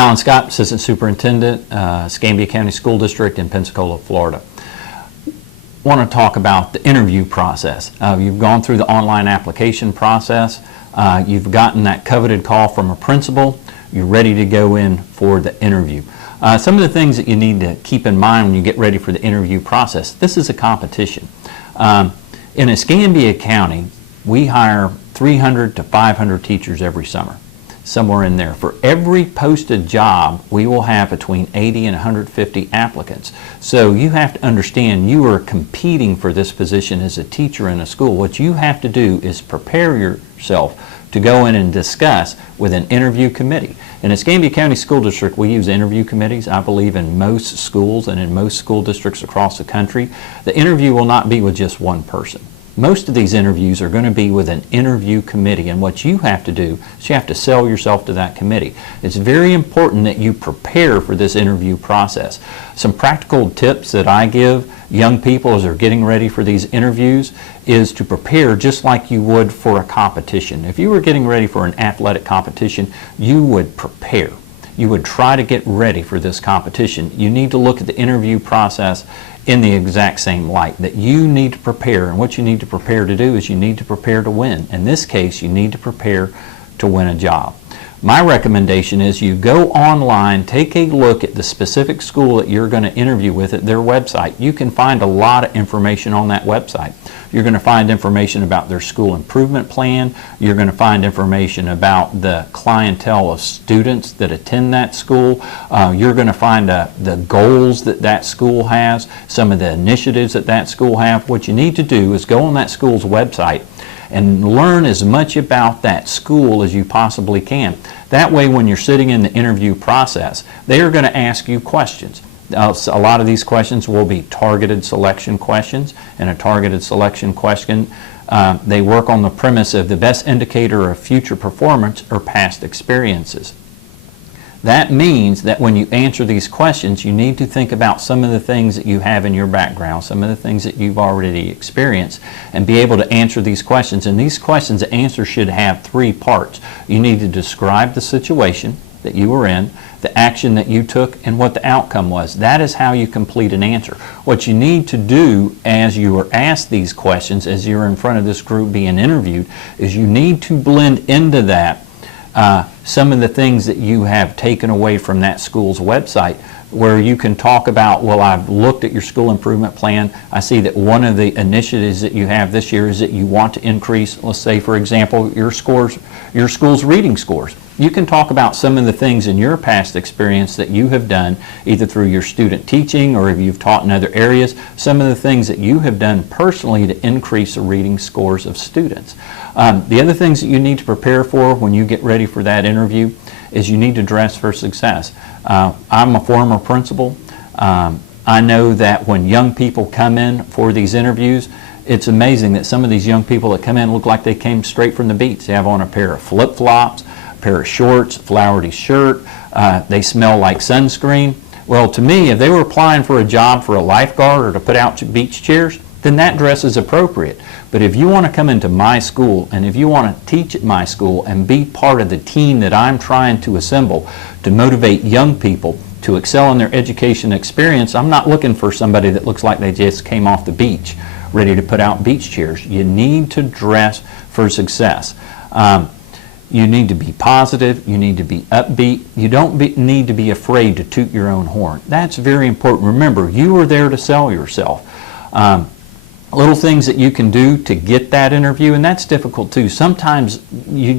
Alan Scott, Assistant Superintendent, Escambia County School District in Pensacola, Florida. Want to talk about the interview process. You've gone through the online application process. You've gotten that coveted call from a principal. You're ready to go in for the interview. Some of the things that you need to keep in mind when you get ready for the interview process. This is a competition. In Escambia County, we hire 300 to 500 teachers every summer, somewhere in there. For every posted job, we will have between 80 and 150 applicants. So you have to understand you are competing for this position as a teacher in a school. What you have to do is prepare yourself to go in and discuss with an interview committee. In Escambia County School District, we use interview committees. I believe in most schools and in most school districts across the country, the interview will not be with just one person. Most of these interviews are going to be with an interview committee, and what you have to do is you have to sell yourself to that committee. It's very important that you prepare for this interview process. Some practical tips that I give young people as they're getting ready for these interviews is to prepare just like you would for a competition. If you were getting ready for an athletic competition, you would prepare. You would try to get ready for this competition. You need to look at the interview process in the exact same light, that you need to prepare, and what you need to prepare to do is you need to prepare to win. In this case, you need to prepare to win a job. My recommendation is you go online, take a look at the specific school that you're going to interview with at their website. You can find a lot of information on that website. You're going to find information about their school improvement plan. You're going to find information about the clientele of students that attend that school. You're going to find the goals that that school has, some of the initiatives that that school have. What you need to do is go on that school's website and learn as much about that school as you possibly can. That way, when you're sitting in the interview process, they are going to ask you questions. A lot of these questions will be targeted selection questions, and a targeted selection question, they work on the premise of the best indicator of future performance or past experiences. That means that when you answer these questions, you need to think about some of the things that you have in your background, some of the things that you've already experienced, and be able to answer these questions. And these questions, the answer should have three parts. You need to describe the situation that you were in, the action that you took, and what the outcome was. That is how you complete an answer. What you need to do as you are asked these questions, as you're in front of this group being interviewed, is you need to blend into that some of the things that you have taken away from that school's website, where you can talk about, well, I've looked at your school improvement plan. I see that one of the initiatives that you have this year is that you want to increase, let's say, for example, your school's reading scores. You can talk about some of the things in your past experience that you have done, either through your student teaching or if you've taught in other areas, some of the things that you have done personally to increase the reading scores of students. The other things that you need to prepare for when you get ready for that interview is you need to dress for success. I'm a former principal. I know that when young people come in for these interviews, it's amazing that some of these young people that come in look like they came straight from the beach. They have on a pair of flip-flops, a pair of shorts, a flowery shirt. They smell like sunscreen. Well, to me, if they were applying for a job for a lifeguard or to put out beach chairs, then that dress is appropriate. But if you want to come into my school and if you want to teach at my school and be part of the team that I'm trying to assemble to motivate young people to excel in their education experience, I'm not looking for somebody that looks like they just came off the beach ready to put out beach chairs. You need to dress for success. You need to be positive. You need to be upbeat. You don't need to be afraid to toot your own horn. That's very important. Remember, you are there to sell yourself. Little things that you can do to get that interview, and that's difficult too. Sometimes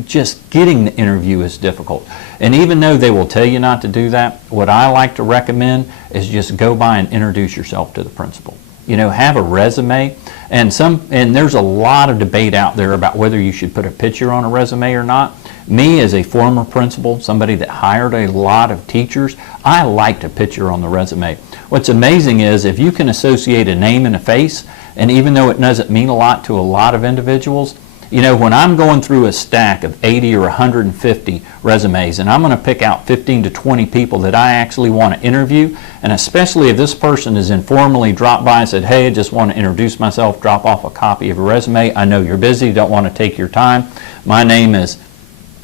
just getting the interview is difficult. And even though they will tell you not to do that, what I like to recommend is just go by and introduce yourself to the principal. You know, have a resume, and there's a lot of debate out there about whether you should put a picture on a resume or not. Me, as a former principal, somebody that hired a lot of teachers, I liked a picture on the resume. What's amazing is if you can associate a name and a face, and even though it doesn't mean a lot to a lot of individuals, you know, when I'm going through a stack of 80 or 150 resumes and I'm going to pick out 15 to 20 people that I actually want to interview, and especially if this person has informally dropped by and said, hey, I just want to introduce myself, drop off a copy of a resume. I know you're busy, don't want to take your time. My name is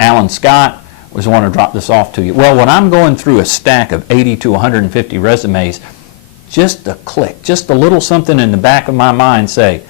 Alan Scott. was want to drop this off to you. Well, when I'm going through a stack of 80 to 150 resumes, just a click, just a little something in the back of my mind say,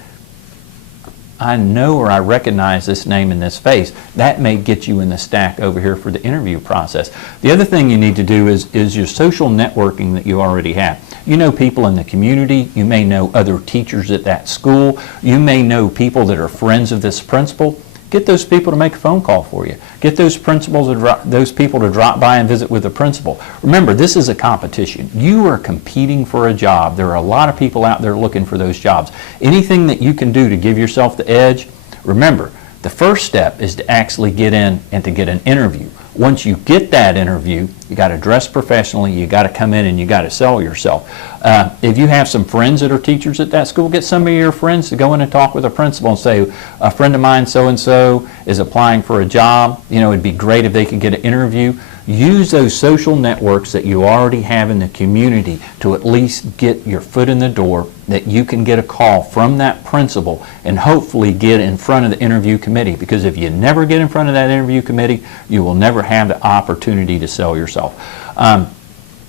I know or I recognize this name and this face. That may get you in the stack over here for the interview process. The other thing you need to do is your social networking that you already have. You know people in the community. You may know other teachers at that school. You may know people that are friends of this principal. Get those people to make a phone call for you. Get those those people to drop by and visit with the principal. Remember, this is a competition. You are competing for a job. There are a lot of people out there looking for those jobs. Anything that you can do to give yourself the edge, remember, the first step is to actually get in and to get an interview. Once you get that interview, you got to dress professionally, you got to come in and you got to sell yourself. If you have some friends that are teachers at that school, get some of your friends to go in and talk with a principal and say, a friend of mine so-and-so is applying for a job. You know, it'd be great if they could get an interview. Use those social networks that you already have in the community to at least get your foot in the door, that you can get a call from that principal and hopefully get in front of the interview committee. Because if you never get in front of that interview committee, you will never have the opportunity to sell yourself.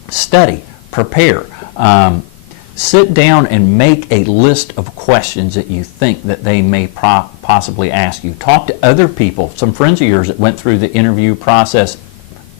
Study, prepare. Sit down and make a list of questions that you think that they may possibly ask you. Talk to other people, some friends of yours that went through the interview process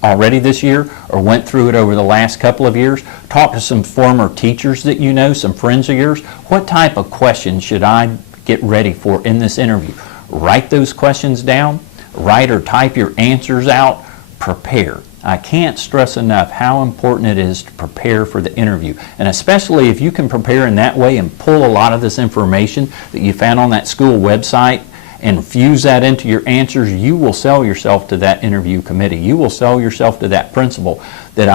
already this year or went through it over the last couple of years. Talk to some former teachers that you know, some friends of yours. What type of questions should I get ready for in this interview? Write those questions down. Write or type your answers out. Prepare. I can't stress enough how important it is to prepare for the interview. And especially if you can prepare in that way and pull a lot of this information that you found on that school website and fuse that into your answers, you will sell yourself to that interview committee. You will sell yourself to that principal that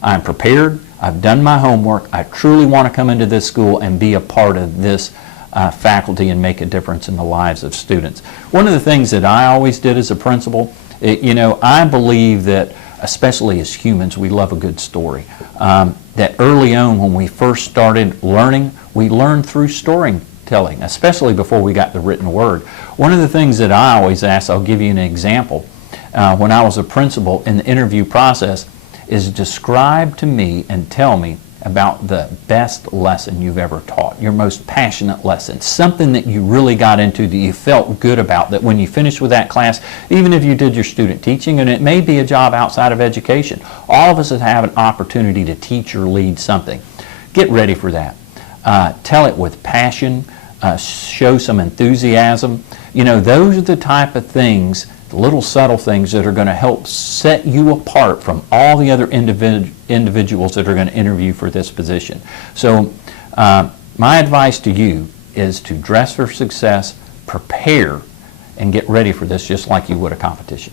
I'm prepared, I've done my homework, I truly want to come into this school and be a part of this faculty and make a difference in the lives of students. One of the things that I always did as a principal, I believe that especially as humans, we love a good story. That early on when we first started learning, we learned through storytelling, especially before we got the written word. One of the things that I always ask, I'll give you an example, when I was a principal in the interview process, is describe to me and tell me about the best lesson you've ever taught, your most passionate lesson, something that you really got into that you felt good about, that when you finished with that class, even if you did your student teaching, and it may be a job outside of education, all of us have an opportunity to teach or lead something. Get ready for that. Tell it with passion, show some enthusiasm. Those are the type of things, the little subtle things that are going to help set you apart from all the other individuals that are going to interview for this position. So my advice to you is to dress for success, prepare, and get ready for this just like you would a competition.